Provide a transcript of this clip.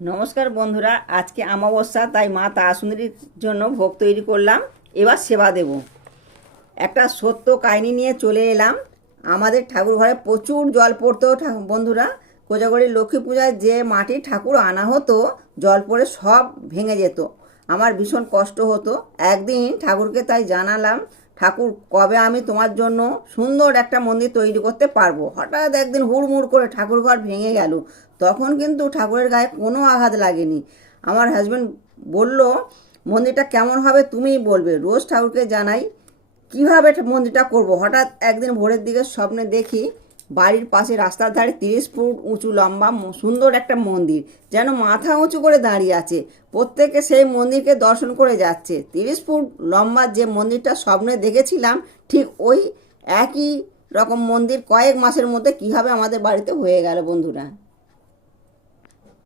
নমস্কার বন্ধুরা, আজকে অমাবস্যা, তাই মা তারাসুন্দরীর জন্য ভোগ তৈরি করলাম। এবার সেবা দেব। একটা সত্য কাহিনী নিয়ে চলে এলাম। আমাদের ঠাকুর ঘরে প্রচুর জল পড়তো বন্ধুরা। কোজাগরীর লক্ষ্মী পূজায় যে মাটির ঠাকুর আনা হতো, জল পড়ে সব ভেঙে যেত। আমার ভীষণ কষ্ট হতো। একদিন ঠাকুরকে তাই জানালাম, ঠাকুর, কবে আমি তোমার জন্য সুন্দর একটা মন্দির তৈরি করতে পারবো। হঠাৎ একদিন হুড়মুড় করে ঠাকুর ঘর ভেঙে গেল। তখন কিন্তু ঠাকুরের গায়ে কোনো আঘাত লাগেনি। আমার হাজব্যান্ড বলল, মন্দিরটা কেমন হবে তুমিই বলবে, রোজ ঠাকুরকে জানাই কীভাবে মন্দিরটা করব। হঠাৎ একদিন ভোরের দিকে স্বপ্নে দেখি বাড়ির পাশে রাস্তার ধারে 30 ফুট উঁচু লম্বা সুন্দর একটা মন্দির, যেন মাথা উঁচু করে দাঁড়িয়ে আছে। প্রত্যেকে সেই মন্দিরকে দর্শন করে যাচ্ছে। 30 ফুট লম্বা যে মন্দিরটা স্বপ্নে দেখেছিলাম, ঠিক ওই একই রকম মন্দির কয়েক মাসের মধ্যে কীভাবে আমাদের বাড়িতে হয়ে গেল বন্ধুরা।